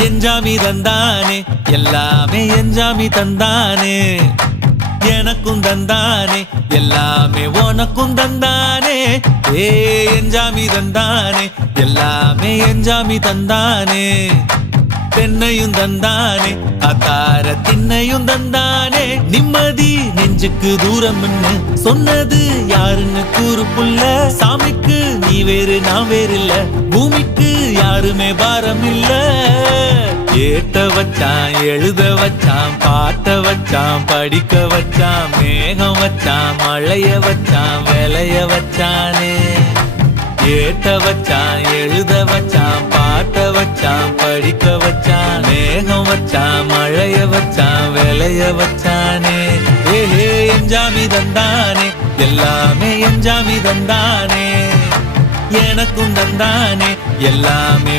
எஞ்சாமி தந்தானே எல்லாமே எஞ்சாமி தந்தானே எனக்கும் தந்தானே எல்லாமே உனக்கும் தந்தானே ஏ எஞ்சாமி தந்தானே எல்லாமே எஞ்சாமி தந்தானே தென்னையும் தந்தானே அத்தார திண்ணையும் தந்தானே நிம்மதி நெஞ்சுக்கு தூரம் சொன்னது யாருன்னு கூறு புள்ள சாமிக்கு நீ வேறு நான் வேறு இல்ல பூமிக்கு யாருமே பாரம் இல்ல ஏட்ட வச்சான் எழுத வச்சான் பாட்ட வச்சான் படிக்க வச்சான் மேகம் வச்சான் மழைய வச்சான் விளைய வச்சானே ஏட்ட வச்சான் எழுத வச்சான் பாட்ட வச்சான் படிக்க வச்சான் மேகம் வச்சான் மழைய வச்சான் விளைய வச்சானே ஏஹே எஞ்சாமி தந்தானே எல்லாமே எஞ்சாமி தந்தானே எனக்கும் தந்தானே எல்லாமே